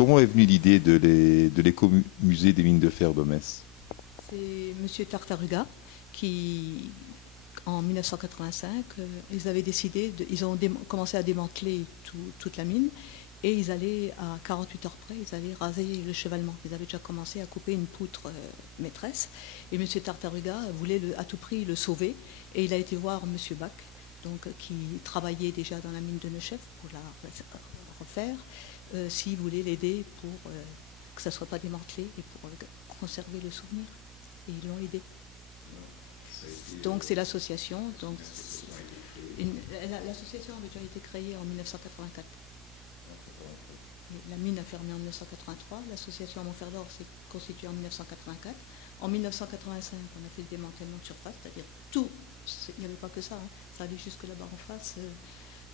Comment est venue l'idée de l'écomusée des mines de fer de Metz? C'est M. Tartaruga qui, en 1985, ils avaient décidé, ils ont commencé à démanteler toute la mine et ils allaient, à 48 heures près, ils allaient raser le chevalement. Ils avaient déjà commencé à couper une poutre maîtresse et M. Tartaruga voulait à tout prix le sauver et il a été voir M. Bach, donc, qui travaillait déjà dans la mine de Neuchef pour la refaire, s'il voulait l'aider pour que ça ne soit pas démantelé et pour conserver le souvenir. Et ils l'ont aidé. Donc c'est l'association. L'association avait déjà été créée en 1984. La mine a fermé en 1983. L'association à Montferland s'est constituée en 1984. En 1985, on a fait le démantèlement de surface, c'est-à-dire tout. Il n'y avait pas que ça. Ça allait jusque là-bas en face.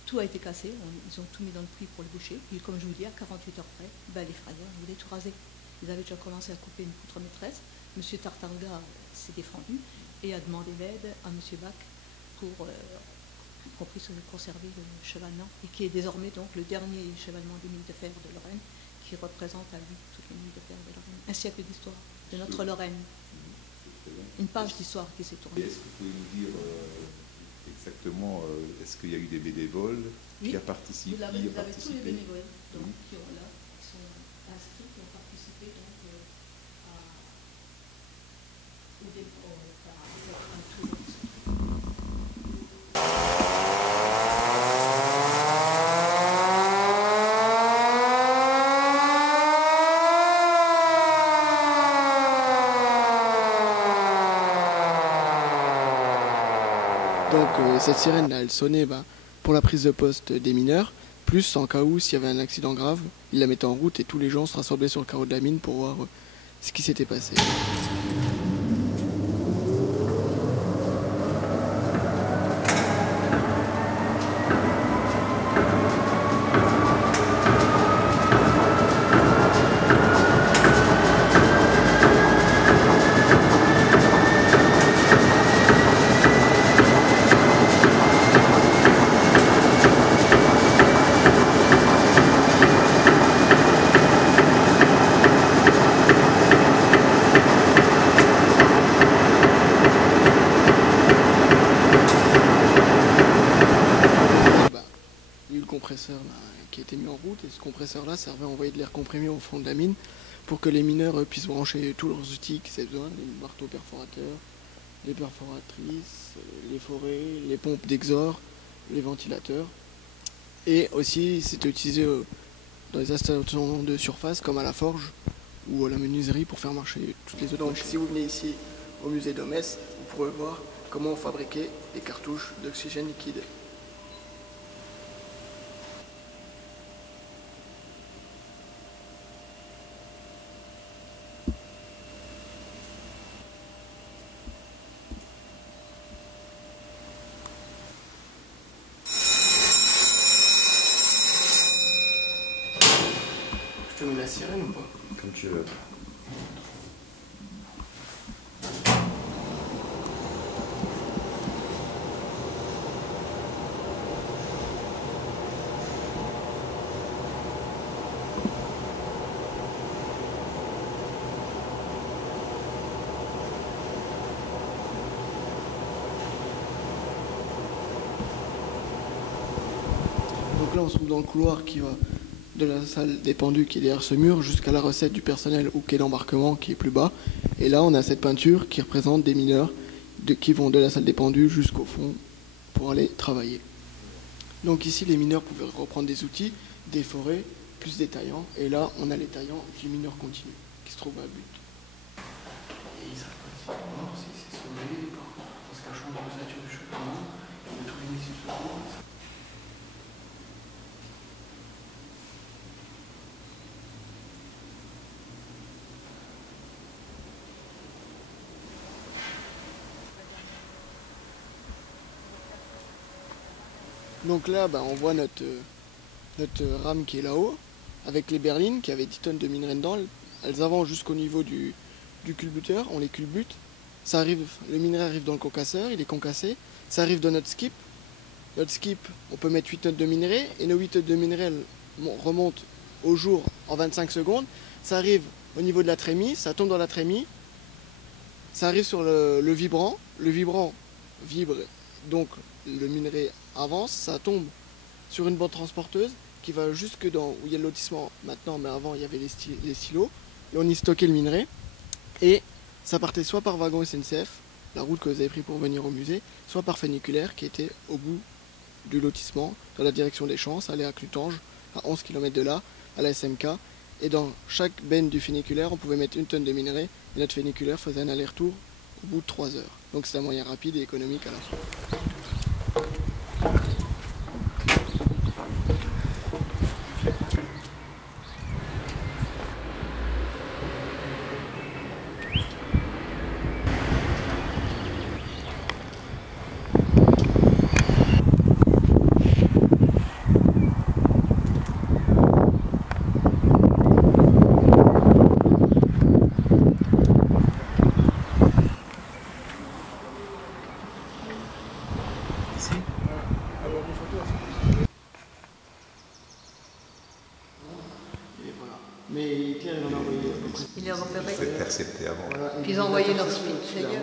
Tout a été cassé. Ils ont tout mis dans le puits pour le boucher. Puis comme je vous dis, à 48 heures près, les frayeurs voulaient tout raser. Ils avaient déjà commencé à couper une poutre maîtresse. M. Tartaruga s'est défendu et a demandé l'aide à M. Bach pour compris conserver le chevalement et qui est désormais donc le dernier chevalement des mines de fer de Lorraine qui représente à lui toutes les mines de fer de Lorraine. Un siècle d'histoire de notre Lorraine. Une page d'histoire qui s'est tournée. Est-ce que vous pouvez nous dire exactement, est-ce qu'il y a eu des bénévoles qui ont participé? Vous avez tous les bénévoles donc, qui sont inscrits, qui ont participé donc, au dépôt. Donc cette sirène là, elle sonnait pour la prise de poste des mineurs, plus en cas où s'il y avait un accident grave, ils la mettaient en route et tous les gens se rassemblaient sur le carreau de la mine pour voir ce qui s'était passé. Qui était mis en route et ce compresseur là servait à envoyer de l'air comprimé au fond de la mine pour que les mineurs puissent brancher tous leurs outils qu'ils avaient besoin, les marteaux perforateurs, les perforatrices, les forêts, les pompes d'exor, les ventilateurs et aussi c'était utilisé dans les installations de surface comme à la forge ou à la menuiserie pour faire marcher toutes les autres machines. Si vous venez ici au musée de Metz, vous pourrez voir comment on fabriquait les cartouches d'oxygène liquide. Je te mets la sirène ou pas? Comme tu veux. Donc là on se trouve dans le couloir qui va de la salle des pendus qui est derrière ce mur jusqu'à la recette du personnel ou quai d'embarquement qui est plus bas. Et là on a cette peinture qui représente des mineurs qui vont de la salle des pendus jusqu'au fond pour aller travailler. Donc ici les mineurs pouvaient reprendre des outils, des forêts, plus des taillants. Et là on a les taillants du mineur continu qui se trouvent à but. Et ils savent pas si c'est mort, si c'est sauvé, en se cachant dans l'ossature du chevalement, on a trouvé une issue de secours. Donc là, on voit notre rame qui est là-haut, avec les berlines qui avaient 10 tonnes de minerai dedans. Elles avancent jusqu'au niveau du culbuteur, on les culbute. Ça arrive, le minerai arrive dans le concasseur, il est concassé. Ça arrive dans notre skip. Notre skip, on peut mettre 8 tonnes de minerai, et nos 8 tonnes de minerai elles remontent au jour en 25 secondes. Ça arrive au niveau de la trémie, ça tombe dans la trémie, ça arrive sur le vibrant vibre, donc le minerai avance, ça tombe sur une bande transporteuse qui va jusque dans où il y a le lotissement maintenant, mais avant il y avait les silos, et on y stockait le minerai, et ça partait soit par wagon SNCF, la route que vous avez pris pour venir au musée, soit par funiculaire qui était au bout du lotissement, dans la direction des Champs, ça allait à Clutange, à 11 km de là, à la SMK, et dans chaque benne du funiculaire, on pouvait mettre 1 tonne de minerai, et notre funiculaire faisait un aller-retour au bout de 3 heures. Donc c'est un moyen rapide et économique à la fois. Mais Pierre, il en a envoyé. Il est repéré. Faut être intercepté avant. Voilà, Puis ils ont envoyé leur speed d'ailleurs.